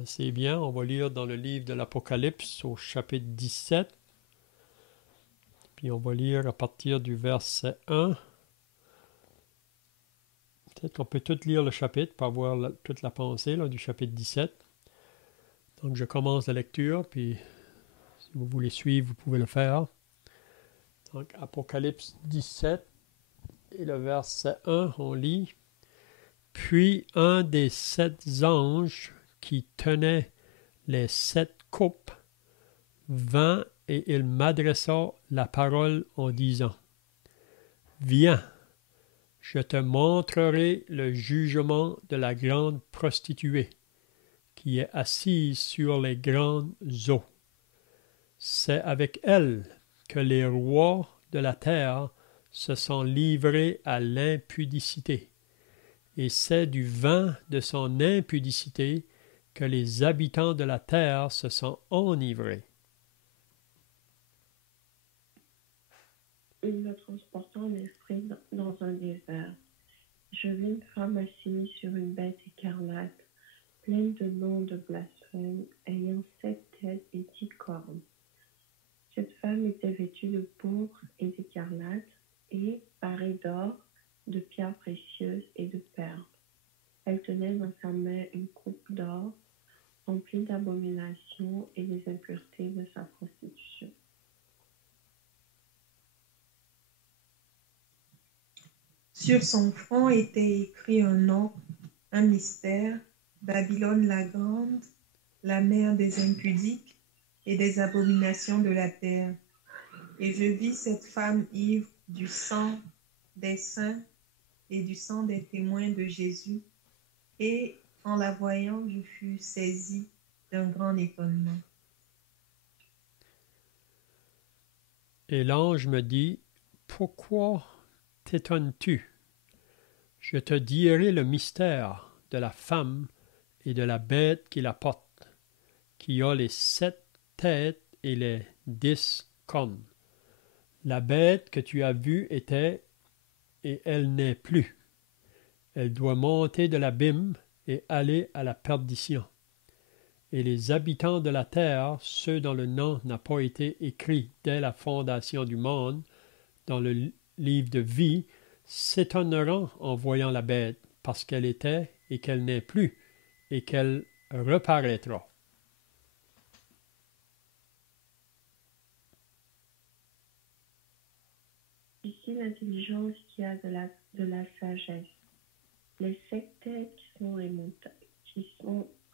C'est bien, on va lire dans le livre de l'Apocalypse au chapitre 17, puis on va lire à partir du verset 1. Peut-être qu'on peut tout lire le chapitre pour avoir toute la pensée là, du chapitre 17. Donc je commence la lecture, puis si vous voulez suivre, vous pouvez le faire. Donc Apocalypse 17 et le verset 1, on lit. Puis un des 7 anges qui tenait les 7 coupes vint et il m'adressa la parole en disant, viens, je te montrerai le jugement de la grande prostituée qui est assise sur les grandes eaux. C'est avec elle que les rois de la terre se sont livrés à l'impudicité, et c'est du vin de son impudicité que les habitants de la terre se sont enivrés. Me transportant l'esprit dans un désert. Je vis une femme assise sur une bête écarlate, pleine de noms de blasphème, ayant 7 têtes et 10 cornes. Cette femme était vêtue de pourpre et d'écarlate, et parée d'or, de pierres précieuses et de perles. Elle tenait dans sa main une coupe d'or, remplie d'abominations et des impuretés de sa prostitution. Sur son front était écrit un nom, un mystère, Babylone la grande, la mère des impudiques et des abominations de la terre. Et je vis cette femme ivre du sang des saints et du sang des témoins de Jésus. Et en la voyant, je fus saisie d'un grand étonnement. Et l'ange me dit, pourquoi t'étonnes-tu? Je te dirai le mystère de la femme et de la bête qui la porte, qui a les 7 têtes et les 10 cornes. La bête que tu as vue était, et elle n'est plus. Elle doit monter de l'abîme et aller à la perdition. Et les habitants de la terre, ceux dont le nom n'a pas été écrit dès la fondation du monde, dans le livre de vie, s'étonneront en voyant la bête, parce qu'elle était et qu'elle n'est plus, et qu'elle reparaîtra. Ici l'intelligence qui a de la sagesse. Les 7 têtes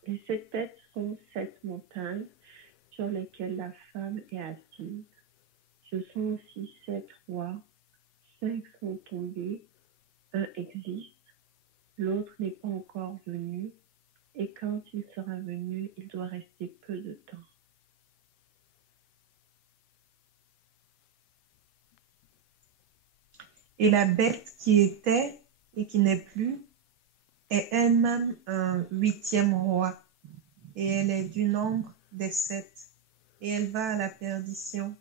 les 7 têtes sont 7 montagnes sur lesquelles la femme est assise. Ce sont aussi 7 rois. 5 sont tombés, un existe, l'autre n'est pas encore venu, et quand il sera venu, il doit rester peu de temps. Et la bête qui était et qui n'est plus est elle-même un 8e roi, et elle est du nombre des 7, et elle va à la perdition.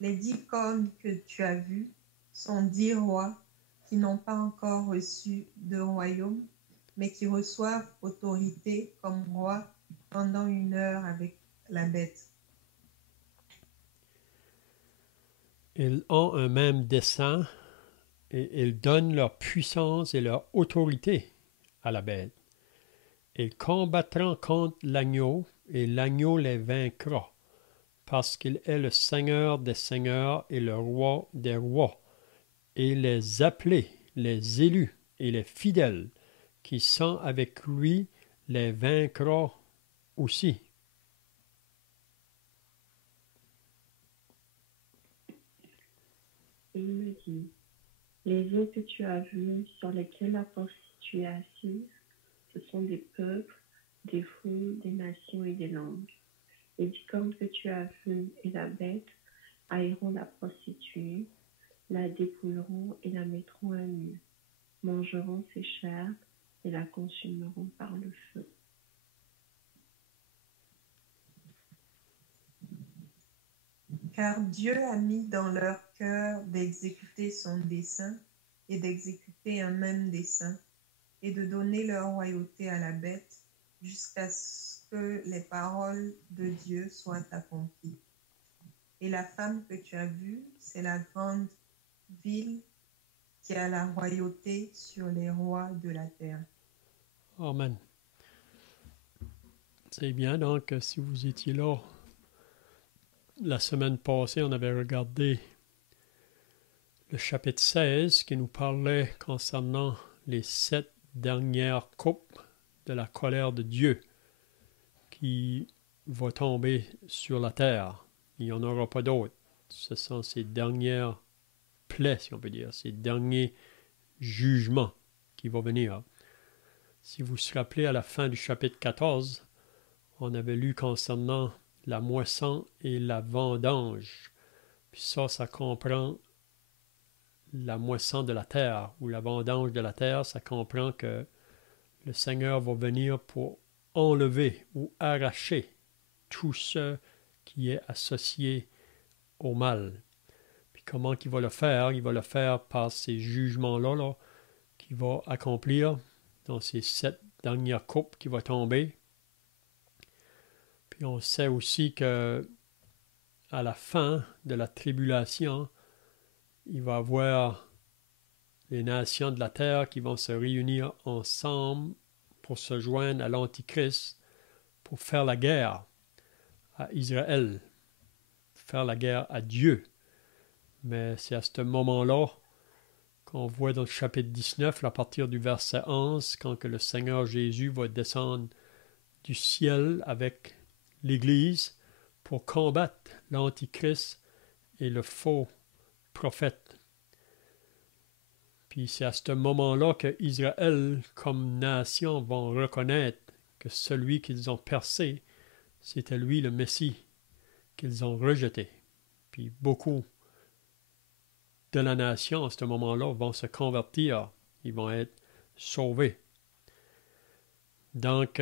Les 10 cornes que tu as vues sont 10 rois qui n'ont pas encore reçu de royaume, mais qui reçoivent autorité comme rois pendant 1 heure avec la bête. Ils ont un même dessein, et ils donnent leur puissance et leur autorité à la bête. Ils combattront contre l'agneau, et l'agneau les vaincra, parce qu'il est le Seigneur des seigneurs et le Roi des rois, et les appelés, les élus et les fidèles qui sont avec lui les vaincra aussi. Et il me dit, les eaux que tu as vues sur lesquelles la prostituée est assise, ce sont des peuples, des foules, des nations et des langues. Les 10 cornes que tu as vues et la bête haïront la prostituée, la dépouilleront et la mettront à nu, mangeront ses chairs et la consumeront par le feu. Car Dieu a mis dans leur cœur d'exécuter son dessein et d'exécuter un même dessein, et de donner leur royauté à la bête jusqu'à ce que les paroles de Dieu soient accomplies. Et la femme que tu as vue, c'est la grande ville qui a la royauté sur les rois de la terre. Amen. C'est bien, donc, si vous étiez là, la semaine passée, on avait regardé le chapitre 16 qui nous parlait concernant les 7 dernières coupes de la colère de Dieu qui va tomber sur la terre. Il n'y en aura pas d'autres. Ce sont ces dernières plaies, si on peut dire, ces derniers jugements qui vont venir. Si vous vous rappelez, à la fin du chapitre 14, on avait lu concernant la moisson et la vendange. Puis ça comprend la moisson de la terre ou la vendange de la terre. Ça comprend que le Seigneur va venir pour enlever ou arracher tout ce qui est associé au mal. Puis comment il va le faire? Il va le faire par ces jugements-là là, qu'il va accomplir dans ces 7 dernières coupes qui vont tomber. Puis on sait aussi que à la fin de la tribulation, il va y avoir les nations de la terre qui vont se réunir ensemble pour se joindre à l'Antichrist pour faire la guerre à Israël, faire la guerre à Dieu. Mais c'est à ce moment-là qu'on voit dans le chapitre 19, à partir du verset 11, quand que le Seigneur Jésus va descendre du ciel avec l'Église pour combattre l'Antichrist et le faux prophète. Puis c'est à ce moment-là que Israël, comme nation, vont reconnaître que celui qu'ils ont percé, c'était lui le Messie qu'ils ont rejeté. Puis beaucoup de la nation, à ce moment-là, vont se convertir. Ils vont être sauvés. Donc,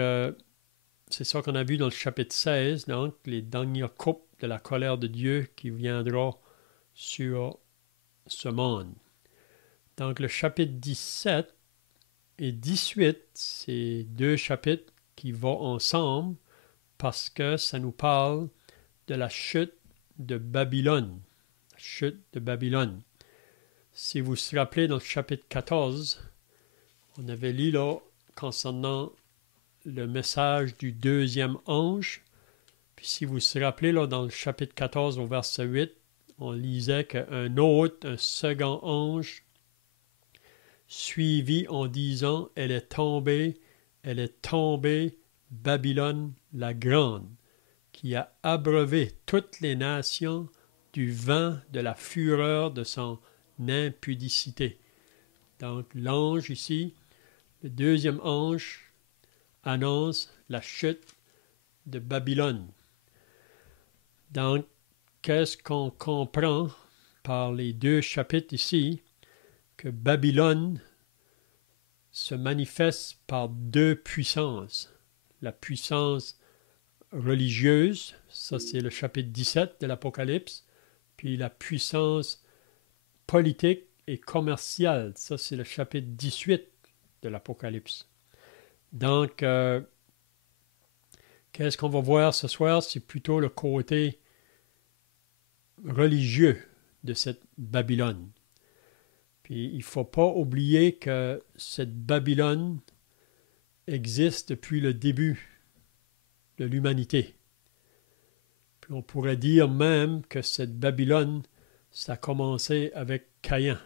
c'est ça qu'on a vu dans le chapitre 16, donc les dernières coupes de la colère de Dieu qui viendra sur ce monde. Donc, le chapitre 17 et 18, c'est 2 chapitres qui vont ensemble parce que ça nous parle de la chute de Babylone. La chute de Babylone. Si vous vous rappelez, dans le chapitre 14, on avait lu là concernant le message du deuxième ange. Puis si vous vous rappelez, là, dans le chapitre 14 au verset 8, on lisait qu'un autre, un second ange, suivi en disant « Elle est tombée, Babylone la grande, qui a abreuvé toutes les nations du vent de la fureur de son impudicité. » Donc l'ange ici, le deuxième ange, annonce la chute de Babylone. Donc, qu'est-ce qu'on comprend par les 2 chapitres ici? Que Babylone se manifeste par 2 puissances. La puissance religieuse, ça c'est le chapitre 17 de l'Apocalypse, puis la puissance politique et commerciale, ça c'est le chapitre 18 de l'Apocalypse. Donc, qu'est-ce qu'on va voir ce soir? C'est plutôt le côté religieux de cette Babylone. Puis il ne faut pas oublier que cette Babylone existe depuis le début de l'humanité. Puis on pourrait dire même que cette Babylone, ça a commencé avec Caïn.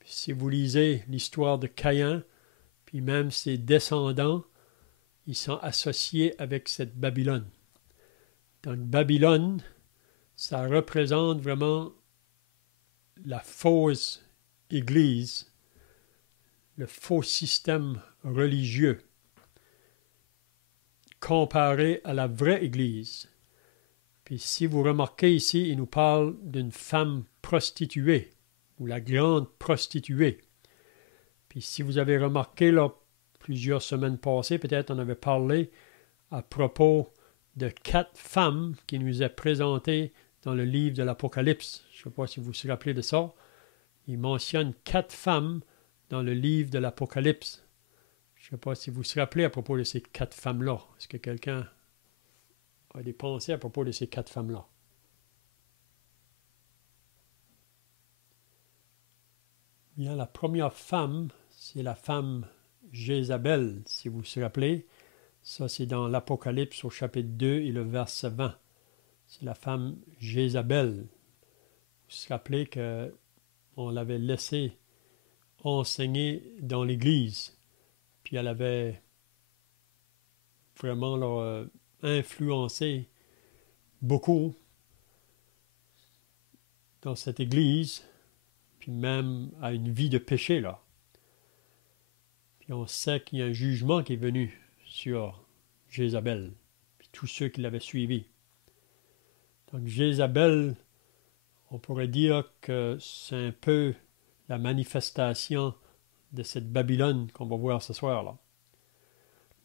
Puis si vous lisez l'histoire de Caïn, puis même ses descendants, ils sont associés avec cette Babylone. Donc Babylone, ça représente vraiment la fausse Église, le faux système religieux, comparé à la vraie Église. Puis si vous remarquez ici, il nous parle d'une femme prostituée, ou la grande prostituée. Puis si vous avez remarqué, là, plusieurs semaines passées, peut-être on avait parlé à propos de 4 femmes qui nous est présentées dans le livre de l'Apocalypse. Je ne sais pas si vous vous rappelez de ça. Il mentionne 4 femmes dans le livre de l'Apocalypse. Je ne sais pas si vous vous rappelez à propos de ces 4 femmes-là. Est-ce que quelqu'un a des pensées à propos de ces 4 femmes-là? Bien, la première femme, c'est la femme Jézabel, si vous vous rappelez. Ça, c'est dans l'Apocalypse au chapitre 2 et le verset 20. C'est la femme Jézabel. Vous vous rappelez qu'on l'avait laissée enseigner dans l'Église. Puis elle avait vraiment là, influencé beaucoup dans cette Église, puis même à une vie de péché, là. Puis on sait qu'il y a un jugement qui est venu sur Jézabel, puis tous ceux qui l'avaient suivi. Donc Jézabel, on pourrait dire que c'est un peu la manifestation de cette Babylone qu'on va voir ce soir-là.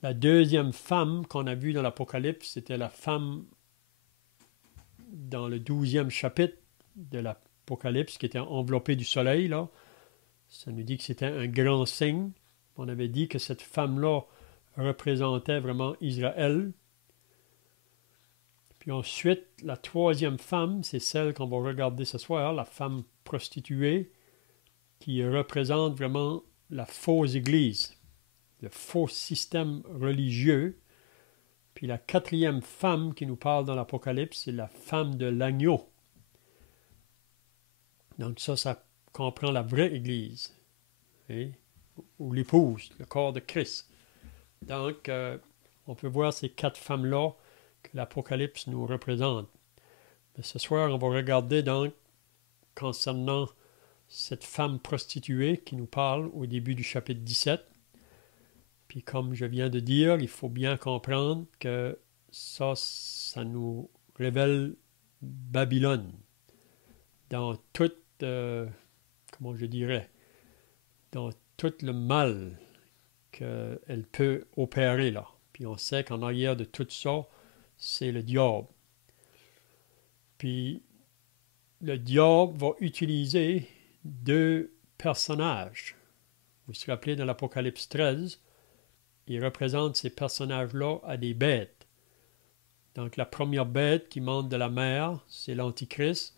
La deuxième femme qu'on a vue dans l'Apocalypse, c'était la femme dans le 12e chapitre de l'Apocalypse qui était enveloppée du soleil, là. Ça nous dit que c'était un grand signe. On avait dit que cette femme-là représentait vraiment Israël. Puis ensuite, la troisième femme, c'est celle qu'on va regarder ce soir, la femme prostituée, qui représente vraiment la fausse église, le faux système religieux. Puis la quatrième femme qui nous parle dans l'Apocalypse, c'est la femme de l'agneau. Donc ça comprend la vraie église, ou l'épouse, le corps de Christ. Donc, on peut voir ces 4 femmes-là que l'Apocalypse nous représente. Mais ce soir, on va regarder donc concernant cette femme prostituée qui nous parle au début du chapitre 17. Puis comme je viens de dire, il faut bien comprendre que ça nous révèle Babylone dans toute, comment je dirais, dans tout le mal qu'elle peut opérer là. Puis on sait qu'en arrière de tout ça, c'est le diable. Puis le diable va utiliser 2 personnages. Vous vous rappelez dans l'Apocalypse 13, il représente ces personnages-là à des bêtes. Donc la première bête qui monte de la mer, c'est l'Antichrist.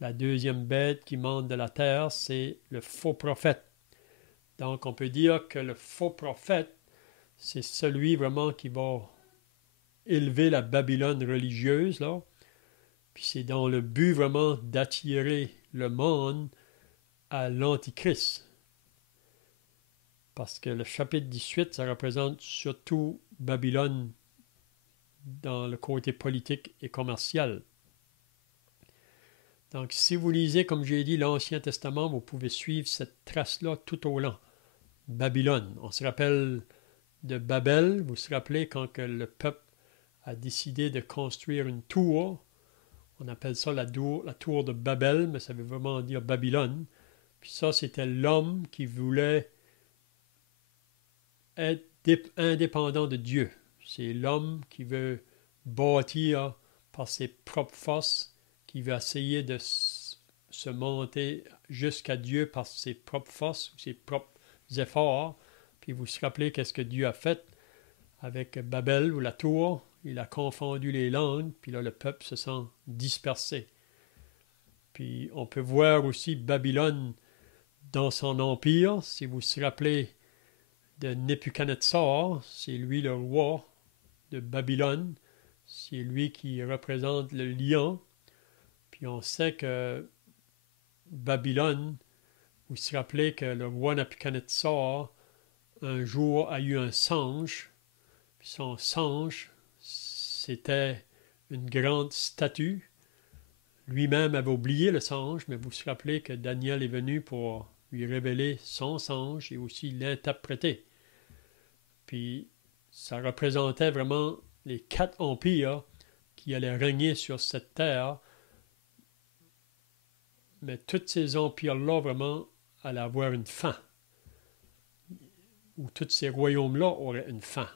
La deuxième bête qui monte de la terre, c'est le faux prophète. Donc on peut dire que le faux prophète, c'est celui vraiment qui va élever la Babylone religieuse, là. Puis c'est dans le but vraiment d'attirer le monde à l'Antichrist. Parce que le chapitre 18, ça représente surtout Babylone dans le côté politique et commercial. Donc, si vous lisez, comme j'ai dit, l'Ancien Testament, vous pouvez suivre cette trace-là tout au long. Babylone. On se rappelle de Babel. Vous vous rappelez quand que le peuple a décidé de construire une tour. On appelle ça la tour de Babel, mais ça veut vraiment dire Babylone. Puis ça, c'était l'homme qui voulait être indépendant de Dieu. C'est l'homme qui veut bâtir par ses propres forces, qui veut essayer de se monter jusqu'à Dieu par ses propres forces ou ses propres efforts. Puis vous vous rappelez qu'est-ce que Dieu a fait avec Babel ou la tour? Il a confondu les langues, puis là le peuple se sent dispersé. Puis on peut voir aussi Babylone dans son empire. Si vous vous rappelez de Nebuchadnezzar, c'est lui le roi de Babylone. C'est lui qui représente le lion. Puis on sait que Babylone, vous vous rappelez que le roi Nebuchadnezzar, un jour, a eu un singe. Puis son singe, c'était une grande statue. Lui-même avait oublié le singe, mais vous vous rappelez que Daniel est venu pour lui révéler son singe et aussi l'interpréter. Puis ça représentait vraiment les 4 empires qui allaient régner sur cette terre. Mais tous ces empires-là, vraiment, allaient avoir une fin. Ou tous ces royaumes-là auraient une fin.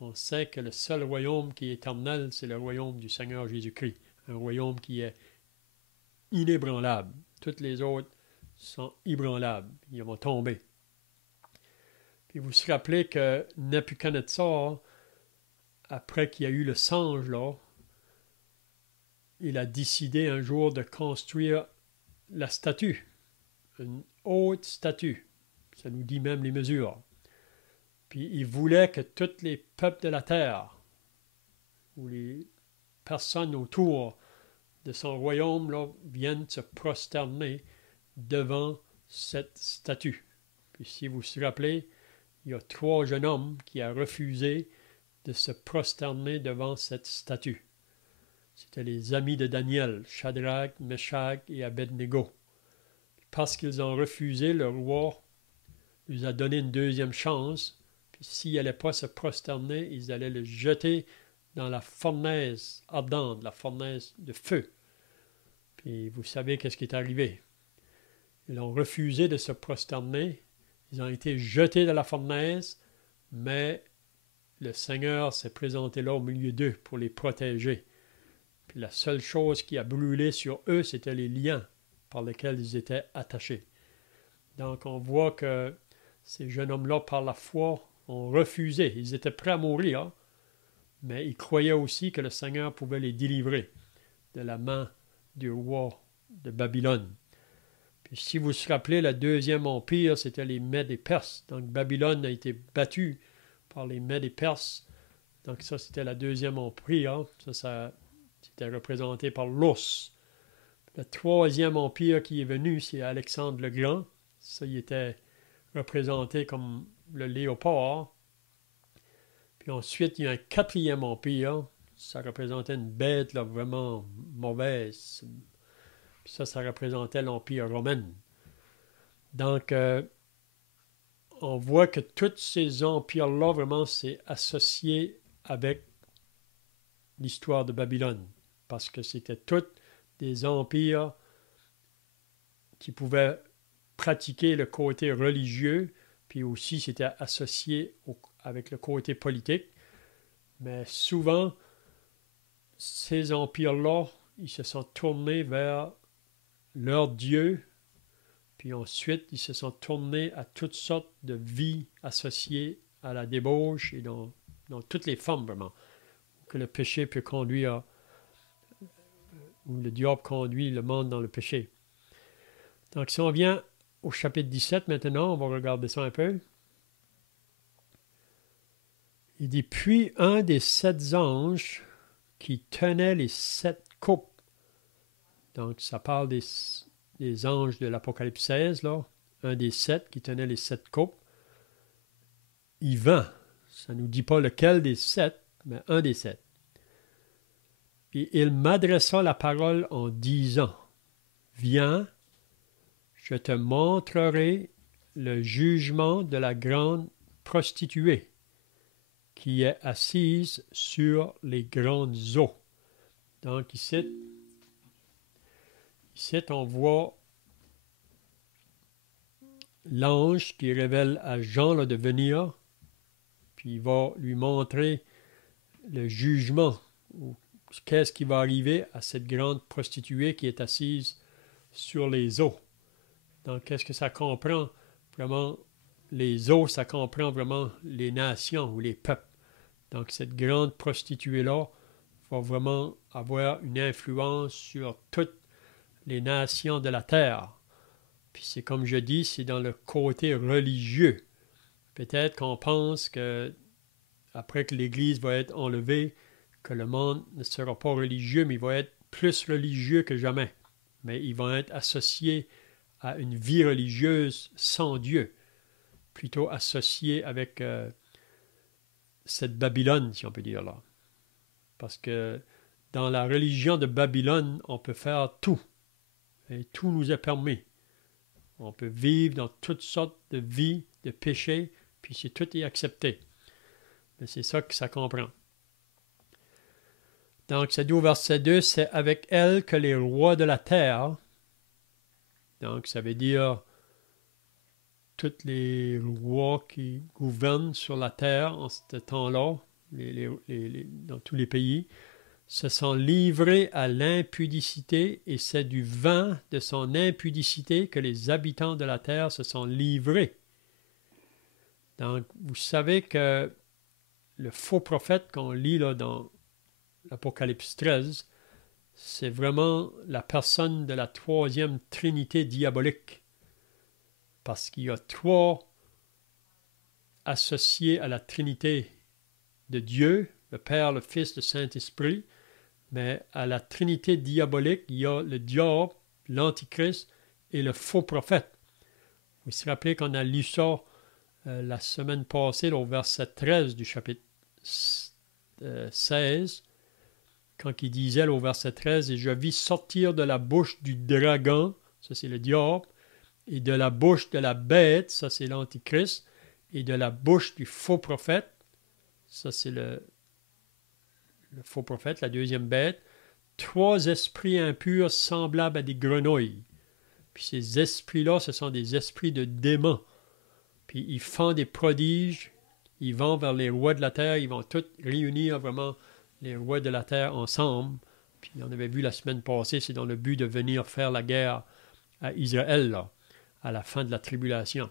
On sait que le seul royaume qui est éternel, c'est le royaume du Seigneur Jésus-Christ. Un royaume qui est inébranlable. Toutes les autres sont ébranlables. Ils vont tomber. Puis vous vous rappelez que Nebuchadnezzar, après qu'il y a eu le songe, là, il a décidé un jour de construire la statue, une haute statue. Ça nous dit même les mesures. Puis il voulait que tous les peuples de la terre, ou les personnes autour de son royaume, là, viennent se prosterner devant cette statue. Puis si vous vous rappelez, il y a 3 jeunes hommes qui ont refusé de se prosterner devant cette statue. C'était les amis de Daniel, Shadrach, Meshach et Abednego. Parce qu'ils ont refusé, le roi lui a donné une deuxième chance. Puis s'ils n'allaient pas se prosterner, ils allaient le jeter dans la fournaise ardente, la fournaise de feu. Puis vous savez qu'est-ce qui est arrivé. Ils ont refusé de se prosterner. Ils ont été jetés dans la fournaise, mais le Seigneur s'est présenté là au milieu d'eux pour les protéger. Puis la seule chose qui a brûlé sur eux, c'était les liens par lesquels ils étaient attachés. Donc on voit que ces jeunes hommes-là, par la foi, ont refusé. Ils étaient prêts à mourir, mais ils croyaient aussi que le Seigneur pouvait les délivrer de la main du roi de Babylone. Puis si vous vous rappelez, le deuxième empire, c'était les Mèdes et Perses. Donc Babylone a été battue par les Mèdes et Perses. Donc ça, c'était le deuxième empire. Ça c'était représenté par l'os. Le troisième empire qui est venu, c'est Alexandre le Grand. Ça, il était représenté comme le léopard. Puis ensuite, il y a un quatrième empire. Ça représentait une bête là, vraiment mauvaise. Puis ça représentait l'Empire romain. Donc, on voit que tous ces empires-là, vraiment, c'est associé avec l'histoire de Babylone. Parce que c'était tous des empires qui pouvaient pratiquer le côté religieux, puis aussi c'était associé avec le côté politique. Mais souvent, ces empires-là, ils se sont tournés vers leur Dieu, puis ensuite, ils se sont tournés à toutes sortes de vies associées à la débauche et dans toutes les formes, vraiment, que le péché peut conduire, où le diable conduit le monde dans le péché. Donc, si on vient au chapitre 17 maintenant, on va regarder ça un peu. Il dit, puis un des 7 anges qui tenait les 7 coupes. Donc, ça parle des anges de l'Apocalypse 16, là. Un des 7 qui tenait les 7 coupes. Il vint. Ça ne nous dit pas lequel des 7, mais un des 7. Puis il m'adressa la parole en disant, viens, je te montrerai le jugement de la grande prostituée qui est assise sur les grandes eaux. Donc ici on voit l'ange qui révèle à Jean là, de venir, puis il va lui montrer le jugement, ou qu'est-ce qui va arriver à cette grande prostituée qui est assise sur les eaux. Donc, qu'est-ce que ça comprend? Vraiment, les eaux, ça comprend vraiment les nations ou les peuples. Donc, cette grande prostituée-là va vraiment avoir une influence sur toutes les nations de la terre. Puis c'est comme je dis, c'est dans le côté religieux. Peut-être qu'on pense que après que l'Église va être enlevée, que le monde ne sera pas religieux, mais il va être plus religieux que jamais. Mais ils vont être associés à une vie religieuse sans Dieu, plutôt associés avec cette Babylone, si on peut dire là. Parce que dans la religion de Babylone, on peut faire tout. Et tout nous est permis. On peut vivre dans toutes sortes de vies, de péchés, puis si tout est accepté. Mais c'est ça que ça comprend. Donc, c'est dit au verset 2, c'est avec elle que les rois de la terre, donc ça veut dire tous les rois qui gouvernent sur la terre en ce temps-là, dans tous les pays, se sont livrés à l'impudicité, et c'est du vin de son impudicité que les habitants de la terre se sont livrés. Donc, vous savez que le faux prophète qu'on lit là, dans l'Apocalypse 13, c'est vraiment la personne de la troisième trinité diabolique. Parce qu'il y a trois associés à la trinité de Dieu, le Père, le Fils, le Saint-Esprit, mais à la trinité diabolique, il y a le diable, l'Antichrist et le faux prophète. Vous vous rappelez qu'on a lu ça la semaine passée, là, au verset 13 du chapitre 16, quand il disait là, au verset 13, « Et je vis sortir de la bouche du dragon, ça c'est le diable, et de la bouche de la bête, ça c'est l'Antichrist, et de la bouche du faux prophète, ça c'est le faux prophète, la deuxième bête, trois esprits impurs semblables à des grenouilles. Puis ces esprits-là, ce sont des esprits de démons. Puis ils font des prodiges, ils vont vers les rois de la terre, ils vont tous réunir vraiment les rois de la terre ensemble. Puis on avait vu la semaine passée, c'est dans le but de venir faire la guerre à Israël, là, à la fin de la tribulation.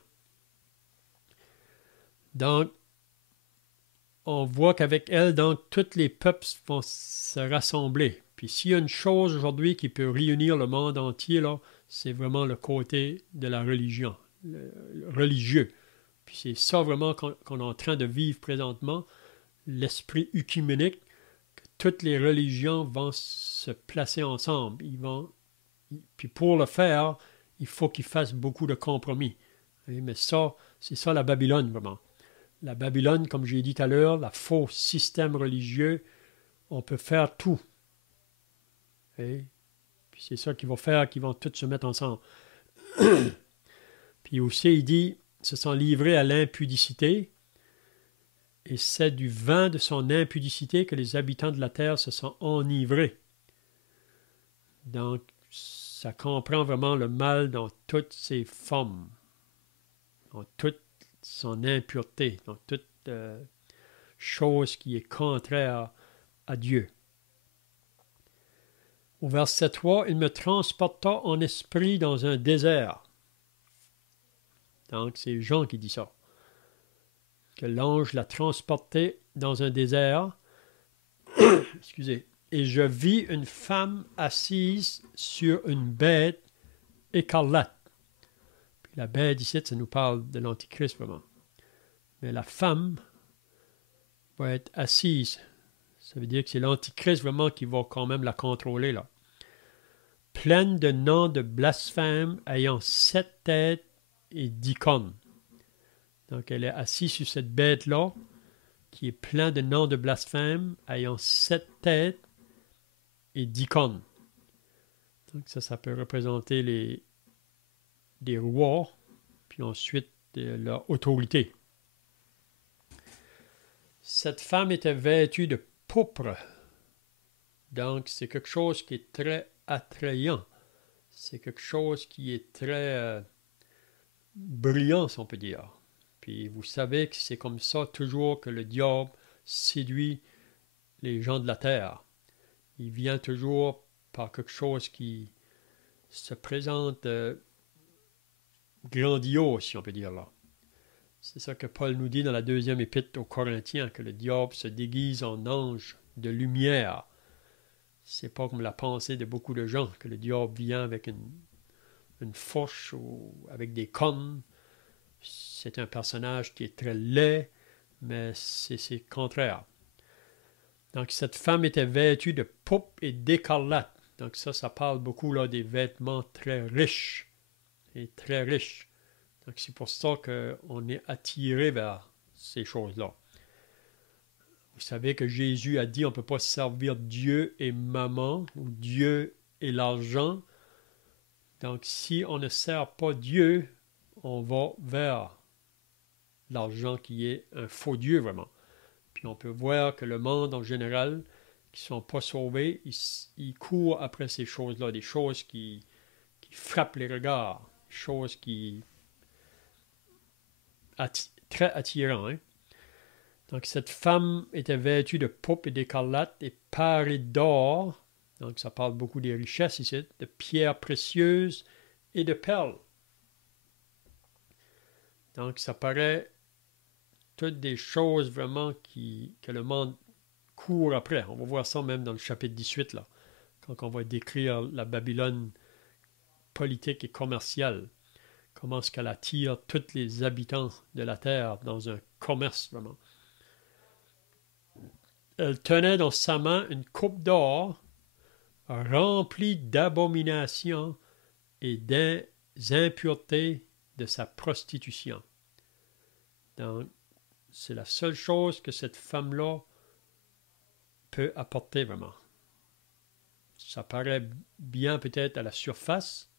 Donc, on voit qu'avec elle, donc, tous les peuples vont se rassembler. Puis s'il y a une chose aujourd'hui qui peut réunir le monde entier, là, c'est vraiment le côté de la religion, le religieux. Puis c'est ça vraiment qu'on est en train de vivre présentement, l'esprit œcuménique, que toutes les religions vont se placer ensemble. Puis pour le faire, il faut qu'ils fassent beaucoup de compromis. Mais ça, c'est ça la Babylone vraiment. La Babylone, comme j'ai dit tout à l'heure, le faux système religieux, on peut faire tout. Et puis c'est ça qu'ils vont faire, qu'ils vont tous se mettre ensemble. Puis aussi, il dit, se sont livrés à l'impudicité, et c'est du vin de son impudicité que les habitants de la terre se sont enivrés. Donc, ça comprend vraiment le mal dans toutes ses formes, dans toute son impureté, dans toute chose qui est contraire à Dieu. Au verset 3, « Il me transporta en esprit dans un désert. » Donc, c'est Jean qui dit ça. Que l'ange l'a transporté dans un désert. Excusez. « Et je vis une femme assise sur une bête écarlate. » Puis la bête ici, ça nous parle de l'Antichrist vraiment. Mais la femme va être assise. Ça veut dire que c'est l'Antichrist vraiment qui va quand même la contrôler là. Pleine de noms de blasphème, ayant 7 têtes et 10 cornes. Donc elle est assise sur cette bête-là, qui est pleine de noms de blasphème, ayant 7 têtes et 10 cornes. Donc ça peut représenter des rois, puis ensuite leur autorité. Cette femme était vêtue de pourpre. Donc c'est quelque chose qui est très attrayant. C'est quelque chose qui est très brillant, si on peut dire. Puis vous savez que c'est comme ça toujours que le diable séduit les gens de la terre. Il vient toujours par quelque chose qui se présente grandiose, si on peut dire là. C'est ça que Paul nous dit dans la deuxième épître aux Corinthiens, que le diable se déguise en ange de lumière. C'est pas comme la pensée de beaucoup de gens, que le diable vient avec une fourche ou avec des cornes. C'est un personnage qui est très laid, mais c'est le contraire. Donc cette femme était vêtue de pourpre et d'écarlate. Donc ça parle beaucoup là, des vêtements très riches. Et très riches. Donc c'est pour ça qu'on est attiré vers ces choses-là. Vous savez que Jésus a dit on ne peut pas servir Dieu et maman, ou Dieu et l'argent. Donc si on ne sert pas Dieu, on va vers l'argent qui est un faux Dieu vraiment. Puis on peut voir que le monde en général, qui ne sont pas sauvés, ils courent après ces choses-là, des choses qui frappent les regards, des choses qui très attirantes. Hein? Donc cette femme était vêtue de pourpre et d'écarlate et parée d'or, donc ça parle beaucoup des richesses ici, de pierres précieuses et de perles. Donc ça paraît toutes des choses vraiment que le monde court après. On va voir ça même dans le chapitre 18, là, quand on va décrire la Babylone politique et commerciale. Comment est-ce qu'elle attire tous les habitants de la terre dans un commerce, vraiment. Elle tenait dans sa main une coupe d'or remplie d'abominations et des impuretés de sa prostitution. Donc, c'est la seule chose que cette femme-là peut apporter vraiment. Ça paraît bien peut-être à la surface,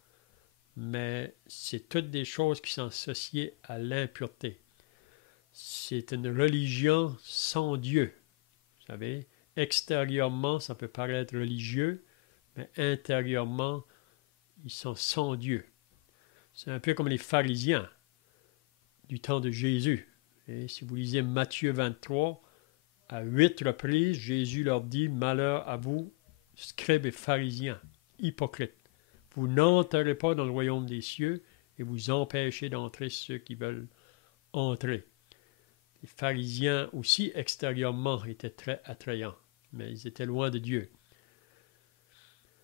mais c'est toutes des choses qui sont associées à l'impureté. C'est une religion sans Dieu. Vous savez, extérieurement, ça peut paraître religieux, mais intérieurement, ils sont sans Dieu. C'est un peu comme les pharisiens du temps de Jésus. Et si vous lisez Matthieu 23, à 8 reprises, Jésus leur dit « Malheur à vous, scribes et pharisiens, hypocrites. Vous n'entrerez pas dans le royaume des cieux et vous empêchez d'entrer ceux qui veulent entrer. » Les pharisiens aussi, extérieurement, étaient très attrayants, mais ils étaient loin de Dieu.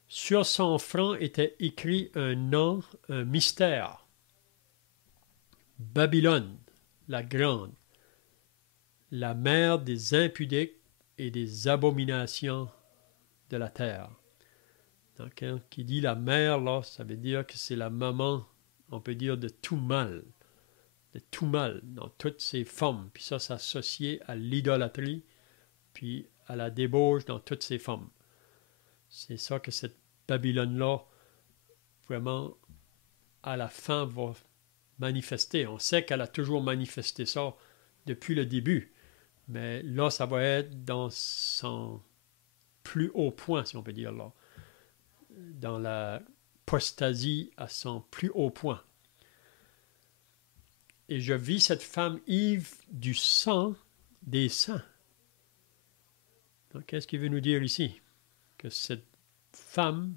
Sur son front était écrit un nom, un mystère. Babylone, la grande, la mère des impudiques et des abominations de la terre. Donc, hein, qui dit la mère, là, ça veut dire que c'est la maman, on peut dire, de tout mal dans toutes ses formes. Puis ça s'associait à l'idolâtrie, puis à la débauche dans toutes ses formes. C'est ça que cette Babylone-là, vraiment, à la fin, va manifester. On sait qu'elle a toujours manifesté ça depuis le début, mais là, ça va être dans son plus haut point, si on peut dire là, dans la apostasie à son plus haut point. Et je vis cette femme ivre du sang des saints. Donc, qu'est-ce qu'il veut nous dire ici? Que cette femme,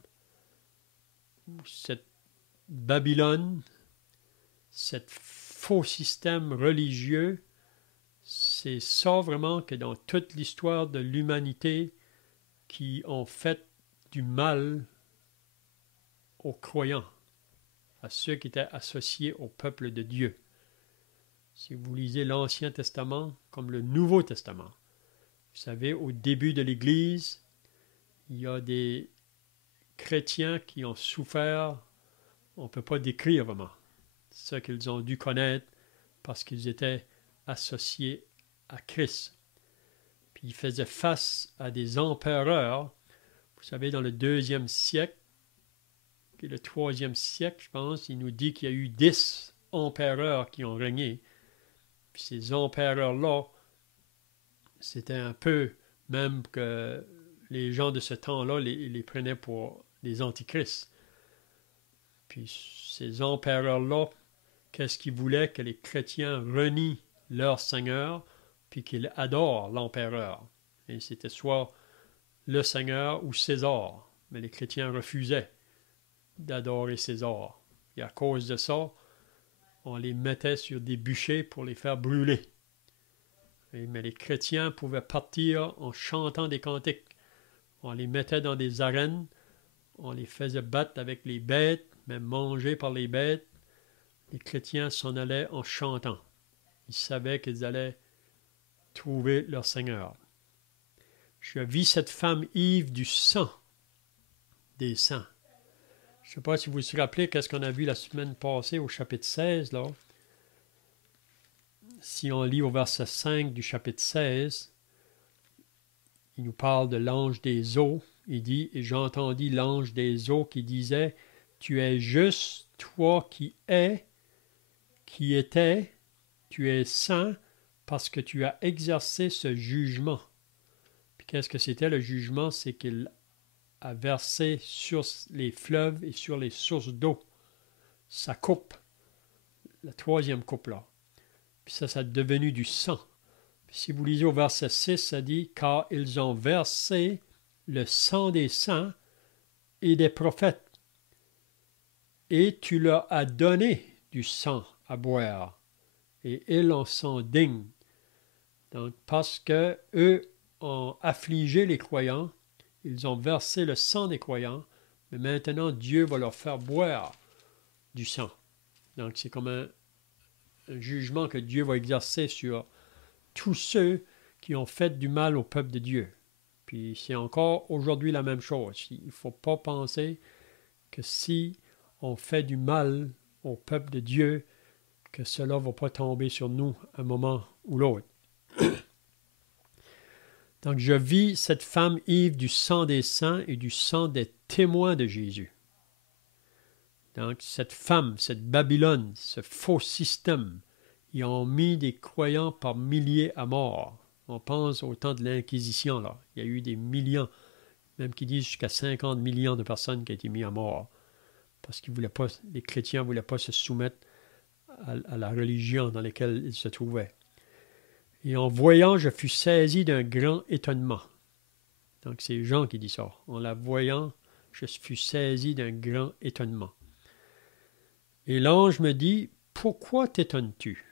cette Babylone, cet faux système religieux, c'est ça vraiment que dans toute l'histoire de l'humanité qui ont fait du mal aux croyants, à ceux qui étaient associés au peuple de Dieu. Si vous lisez l'Ancien Testament comme le Nouveau Testament, vous savez, au début de l'Église, il y a des chrétiens qui ont souffert, on ne peut pas décrire vraiment ce qu'ils ont dû connaître parce qu'ils étaient associés à Christ. Puis ils faisaient face à des empereurs. Vous savez, dans le 2e siècle et le 3e siècle, je pense, il nous dit qu'il y a eu 10 empereurs qui ont régné. Puis ces empereurs-là, c'était un peu, même que les gens de ce temps-là les prenaient pour des antichrists. Puis ces empereurs-là, qu'est-ce qu'ils voulaient? Que les chrétiens renient leur Seigneur, puis qu'ils adorent l'empereur. Et c'était soit le Seigneur ou César. Mais les chrétiens refusaient d'adorer César. Et à cause de ça, on les mettait sur des bûchers pour les faire brûler. Mais les chrétiens pouvaient partir en chantant des cantiques. On les mettait dans des arènes, on les faisait battre avec les bêtes, même manger par les bêtes. Les chrétiens s'en allaient en chantant. Ils savaient qu'ils allaient trouver leur Seigneur. Je vis cette femme ivre du sang des saints. Je ne sais pas si vous vous rappelez qu'est-ce qu'on a vu la semaine passée au chapitre 16, là. Si on lit au verset 5 du chapitre 16, il nous parle de l'ange des eaux. Il dit, et j'entendis l'ange des eaux qui disait, tu es juste, toi qui es, qui étais, tu es saint, parce que tu as exercé ce jugement. Puis qu'est-ce que c'était le jugement? C'est qu'il a versé sur les fleuves et sur les sources d'eau sa coupe, la 3e coupe là. Puis ça est devenu du sang. Puis si vous lisez au verset 6, ça dit « Car ils ont versé le sang des saints et des prophètes, et tu leur as donné du sang à boire, et ils en sont dignes. Donc, parce que eux ont affligé les croyants, ils ont versé le sang des croyants, mais maintenant Dieu va leur faire boire du sang. Donc, c'est comme un jugement que Dieu va exercer sur tous ceux qui ont fait du mal au peuple de Dieu. Puis c'est encore aujourd'hui la même chose. Il ne faut pas penser que si on fait du mal au peuple de Dieu, que cela ne va pas tomber sur nous à un moment ou l'autre. Donc je vis cette femme ivre du sang des saints et du sang des témoins de Jésus. Donc cette femme, cette Babylone, ce faux système, ils ont mis des croyants par milliers à mort. On pense au temps de l'Inquisition, là. Il y a eu des millions, même qui disent jusqu'à 50 millions de personnes qui ont été mises à mort. Parce que les chrétiens ne voulaient pas se soumettre à la religion dans laquelle ils se trouvaient. Et en voyant, je fus saisi d'un grand étonnement. Donc c'est Jean qui dit ça. En la voyant, je fus saisi d'un grand étonnement. Et l'ange me dit, pourquoi t'étonnes-tu?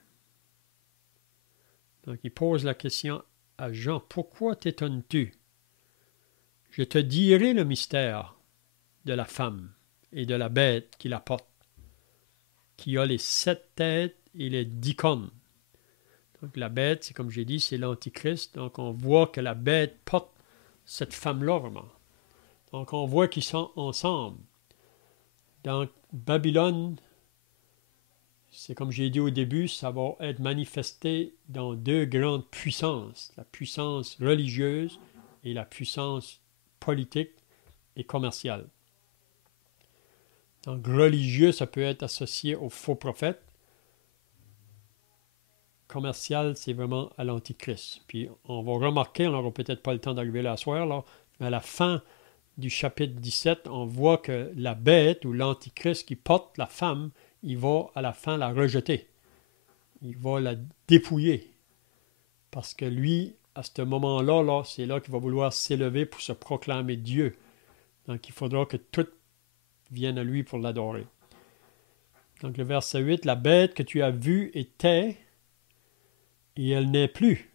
Donc, il pose la question à Jean, pourquoi t'étonnes-tu? Je te dirai le mystère de la femme et de la bête qui la porte, qui a les 7 têtes et les 10 cornes. Donc, la bête, c'est comme j'ai dit, c'est l'Antichrist. Donc, on voit que la bête porte cette femme-là vraiment. Donc, on voit qu'ils sont ensemble. Donc, Babylone, c'est comme j'ai dit au début, ça va être manifesté dans 2 grandes puissances, la puissance religieuse et la puissance politique et commerciale. Donc religieux, ça peut être associé aux faux prophètes. Commercial, c'est vraiment à l'Antichrist. Puis on va remarquer, on n'aura peut-être pas le temps d'arriver là ce soir, là, mais à la fin du chapitre 17, on voit que la bête ou l'Antichrist qui porte la femme, il va à la fin la rejeter. Il va la dépouiller. Parce que lui, à ce moment-là, là, c'est là qu'il va vouloir s'élever pour se proclamer Dieu. Donc il faudra que tout vienne à lui pour l'adorer. Donc le verset 8, la bête que tu as vue était, et elle n'est plus.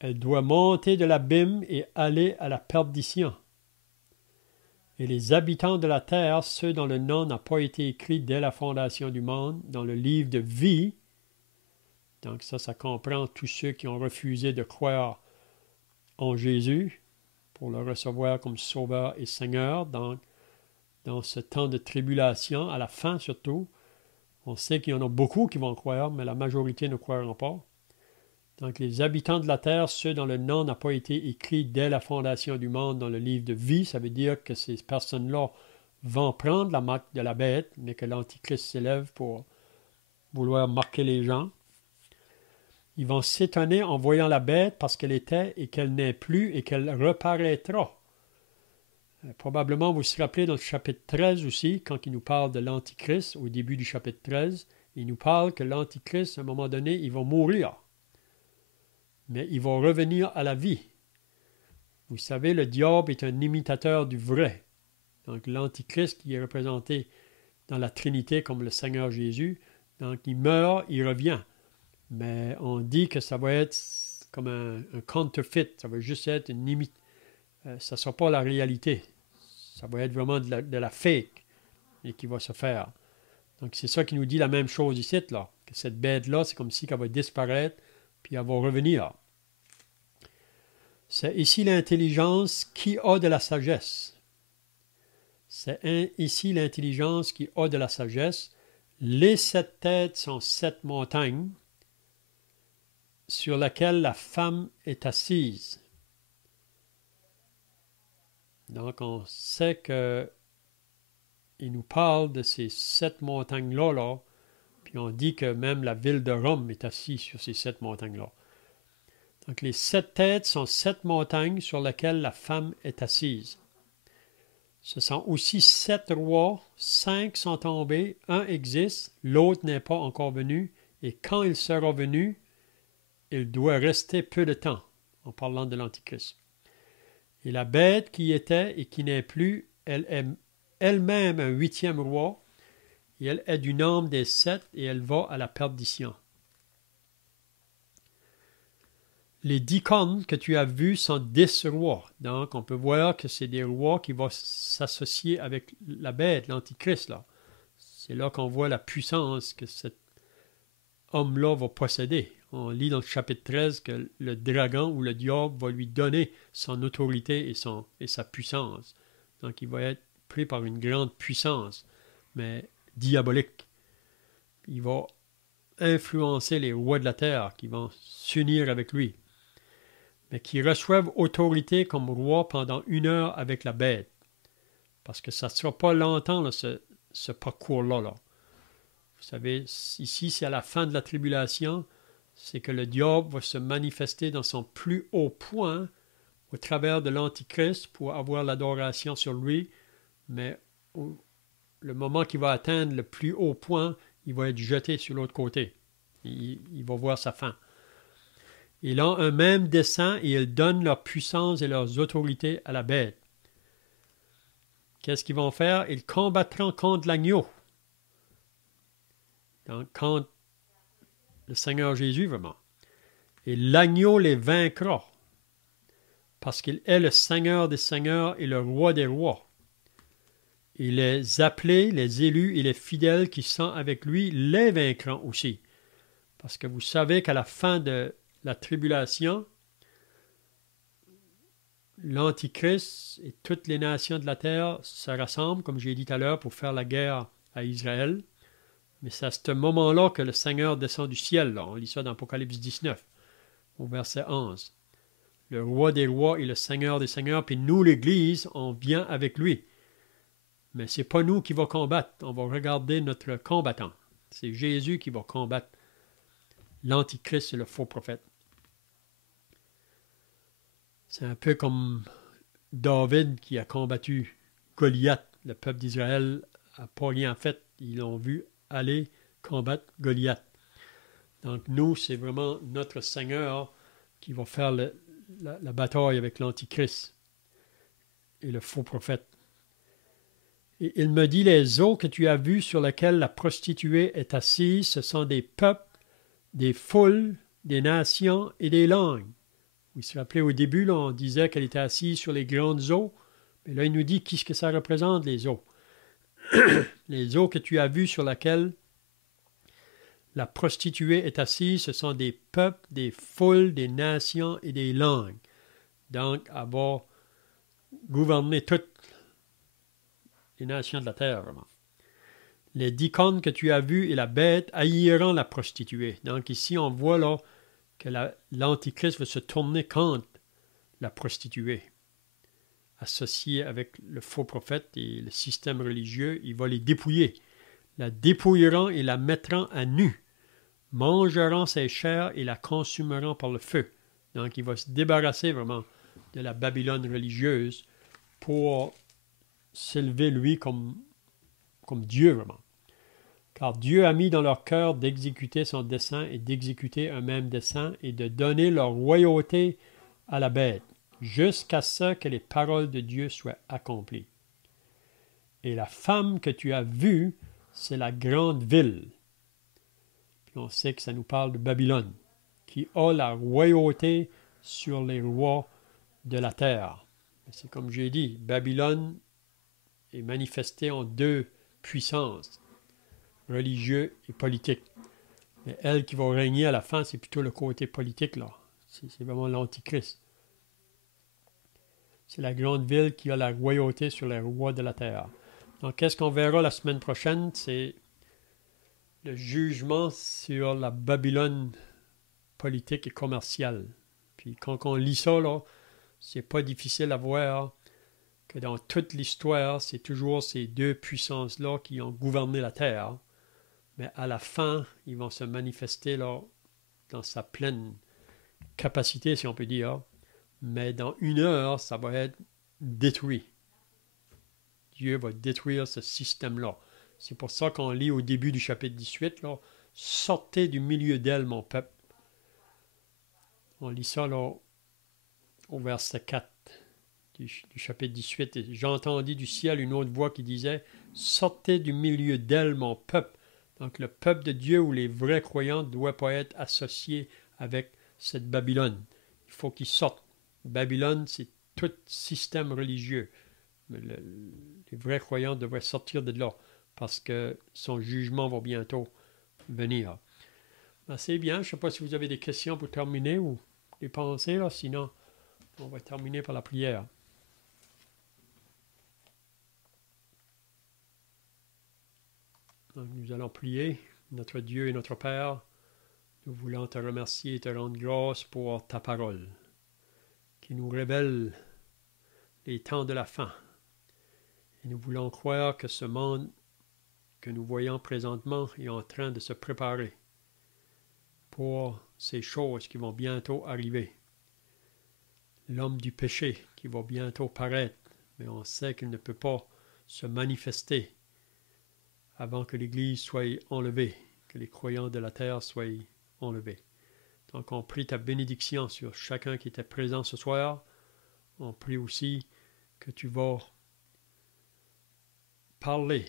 Elle doit monter de l'abîme et aller à la perdition. Et les habitants de la terre, ceux dont le nom n'a pas été écrit dès la fondation du monde, dans le livre de vie, donc ça comprend tous ceux qui ont refusé de croire en Jésus pour le recevoir comme Sauveur et Seigneur, donc dans ce temps de tribulation, à la fin surtout. On sait qu'il y en a beaucoup qui vont croire, mais la majorité ne croiront pas. Donc les habitants de la terre, ceux dont le nom n'a pas été écrit dès la fondation du monde dans le livre de vie, ça veut dire que ces personnes-là vont prendre la marque de la bête, mais que l'Antichrist s'élève pour vouloir marquer les gens. Ils vont s'étonner en voyant la bête parce qu'elle était et qu'elle n'est plus et qu'elle reparaîtra. Probablement, vous vous rappelez dans le chapitre 13 aussi, quand il nous parle de l'Antichrist, au début du chapitre 13, il nous parle que l'Antichrist, à un moment donné, il va mourir. Mais il va revenir à la vie. Vous savez, le diable est un imitateur du vrai. Donc l'Antichrist qui est représenté dans la Trinité comme le Seigneur Jésus, donc il meurt, il revient. Mais on dit que ça va être comme un counterfeit, ça va juste être une imitation. Ça ne sera pas la réalité. Ça va être vraiment de la fake et qui va se faire. Donc c'est ça qui nous dit la même chose ici, là, que cette bête-là, c'est comme si elle va disparaître, puis elle va revenir. C'est ici l'intelligence qui a de la sagesse. C'est ici l'intelligence qui a de la sagesse. Les 7 têtes sont 7 montagnes sur lesquelles la femme est assise. Donc on sait que il nous parle de ces 7 montagnes-là, là, puis on dit que même la ville de Rome est assise sur ces 7 montagnes-là. Donc les 7 têtes sont 7 montagnes sur lesquelles la femme est assise. Ce sont aussi 7 rois, 5 sont tombés, un existe, l'autre n'est pas encore venu, et quand il sera venu, il doit rester peu de temps, en parlant de l'Antichrist. Et la bête qui était et qui n'est plus, elle est elle-même un 8e roi, et elle est du nombre des 7, et elle va à la perdition. les 10 cornes que tu as vues sont 10 rois. Donc, on peut voir que c'est des rois qui vont s'associer avec la bête, l'antichrist, là. C'est là qu'on voit la puissance que cet homme-là va posséder. On lit dans le chapitre 13 que le dragon ou le diable va lui donner son autorité et sa puissance. Donc, il va être pris par une grande puissance, mais diabolique. Il va influencer les rois de la terre qui vont s'unir avec lui, mais qui reçoivent autorité comme roi pendant 1 heure avec la bête. Parce que ça ne sera pas longtemps, là, ce parcours-là. Là. Vous savez, ici, c'est à la fin de la tribulation, c'est que le diable va se manifester dans son plus haut point au travers de l'Antichrist pour avoir l'adoration sur lui, mais le moment qu'il va atteindre le plus haut point, il va être jeté sur l'autre côté. Il va voir sa fin. Ils ont un même dessein et ils donnent leur puissance et leurs autorités à la bête. Qu'est-ce qu'ils vont faire? Ils combattront contre l'agneau. Donc, contre le Seigneur Jésus, vraiment. Et l'agneau les vaincra, parce qu'il est le Seigneur des seigneurs et le roi des rois. Et les appelés, les élus et les fidèles qui sont avec lui les vaincront aussi. Parce que vous savez qu'à la fin de la tribulation, l'Antichrist et toutes les nations de la terre se rassemblent, comme j'ai dit tout à l'heure, pour faire la guerre à Israël. Mais c'est à ce moment-là que le Seigneur descend du ciel. Là. On lit ça dans Apocalypse 19, au verset 11. Le roi des rois et le Seigneur des seigneurs, puis nous, l'Église, on vient avec lui. Mais ce n'est pas nous qui va combattre. On va regarder notre combattant. C'est Jésus qui va combattre l'Antichrist et le faux prophète. C'est un peu comme David qui a combattu Goliath. Le peuple d'Israël n'a pas rien fait. Ils l'ont vu aller combattre Goliath. Donc nous, c'est vraiment notre Seigneur qui va faire la bataille avec l'Antichrist et le faux prophète. Et il me dit, les eaux que tu as vues sur lesquelles la prostituée est assise, ce sont des peuples, des foules, des nations et des langues. Vous vous rappelez, au début, là, on disait qu'elle était assise sur les grandes eaux, mais là, il nous dit qu'est-ce que ça représente, les eaux. Les eaux que tu as vues sur lesquelles la prostituée est assise, ce sont des peuples, des foules, des nations et des langues. Donc, elle va gouverner toutes les nations de la terre, vraiment. Les 10 cornes que tu as vues et la bête haïront la prostituée. Donc ici, on voit là que l'Antichrist va se tourner contre la prostituée. Associé avec le faux prophète et le système religieux, il va les dépouiller. La dépouilleront et la mettront à nu. Mangeront ses chairs et la consumeront par le feu. Donc il va se débarrasser vraiment de la Babylone religieuse pour s'élever lui comme Dieu vraiment. Car Dieu a mis dans leur cœur d'exécuter son dessein et d'exécuter un même dessein et de donner leur royauté à la bête, jusqu'à ce que les paroles de Dieu soient accomplies. Et la femme que tu as vue, c'est la grande ville. Puis on sait que ça nous parle de Babylone, qui a la royauté sur les rois de la terre. C'est comme j'ai dit, Babylone est manifestée en 2 puissances, religieux et politique. Mais elle qui va régner à la fin, c'est plutôt le côté politique, là. C'est vraiment l'Antichrist. C'est la grande ville qui a la royauté sur les rois de la terre. Donc, qu'est-ce qu'on verra la semaine prochaine? C'est le jugement sur la Babylone politique et commerciale. Puis quand on lit ça, là, c'est pas difficile à voir que dans toute l'histoire, c'est toujours ces 2 puissances-là qui ont gouverné la terre. Mais à la fin, ils vont se manifester là, dans sa pleine capacité, si on peut dire. Mais dans 1 heure, ça va être détruit. Dieu va détruire ce système-là. C'est pour ça qu'on lit au début du chapitre 18, là, « Sortez du milieu d'elle, mon peuple ». On lit ça là, au verset 4 du chapitre 18. Et j'entendis du ciel une autre voix qui disait « Sortez du milieu d'elle, mon peuple ». Donc le peuple de Dieu ou les vrais croyants ne doit pas être associé avec cette Babylone faut qu'ils sortent. Babylone, c'est tout système religieux. Les vrais croyants devraient sortir de là parce que son jugement va bientôt venir. Ben, c'est bien. Je ne sais pas si vous avez des questions pour terminer ou des pensées, là. Sinon, on va terminer par la prière. Donc, nous allons prier. Notre Dieu et notre Père, nous voulons te remercier et te rendre grâce pour ta parole qui nous révèle les temps de la fin. Et nous voulons croire que ce monde que nous voyons présentement est en train de se préparer pour ces choses qui vont bientôt arriver. L'homme du péché qui va bientôt paraître, mais on sait qu'il ne peut pas se manifester avant que l'Église soit enlevée, que les croyants de la terre soient enlevés. Donc on prie ta bénédiction sur chacun qui était présent ce soir. On prie aussi que tu vas parler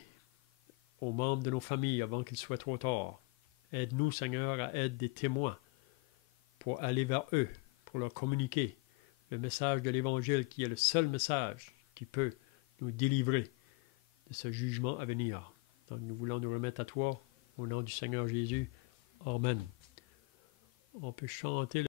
aux membres de nos familles avant qu'il soit trop tard. Aide-nous, Seigneur, à être des témoins pour aller vers eux, pour leur communiquer le message de l'Évangile qui est le seul message qui peut nous délivrer de ce jugement à venir. Donc nous voulons nous remettre à toi au nom du Seigneur Jésus. Amen. On peut chanter